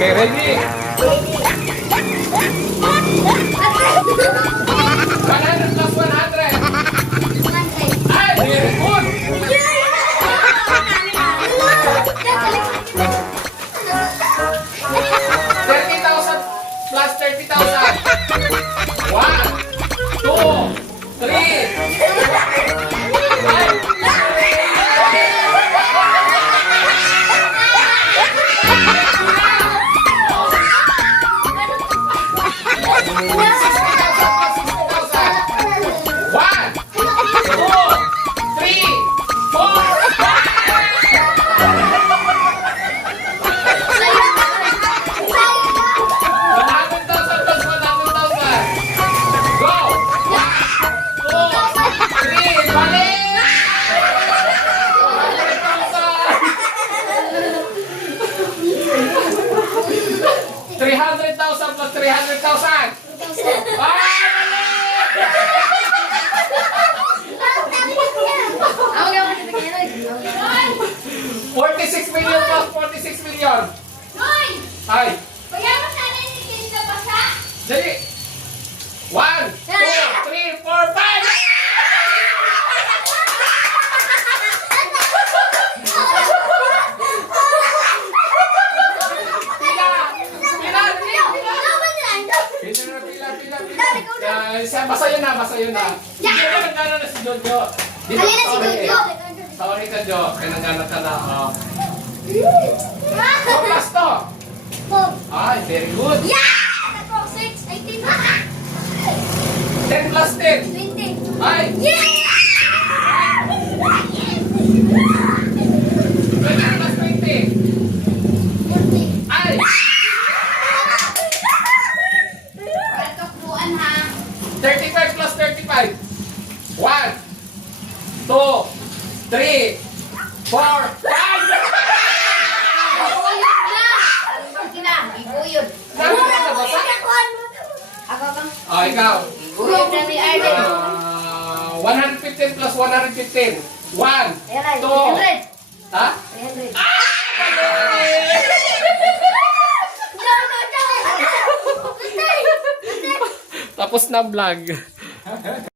Okay, ready? 100 plus 100. Ay, very good. 30,000 plus 30,000. 1, 2, 3. Plus 300,000. Ah! 46 million plus 46 million. Ay. Dali. 1, 2, 3, 4, 5. Basta yun na. Hindi na nagana na si Jojo. Sorry ka, Jo. Kaya nagana ka na. 4 plus to. Ay, very good. 10 plus 10. Ay. 20 plus 20. Ay. 35 plus 35. 1, 2, 3, 4, 5. Oh, ikaw. 115 plus 115. 1, 2. Ha? Tapos na vlog.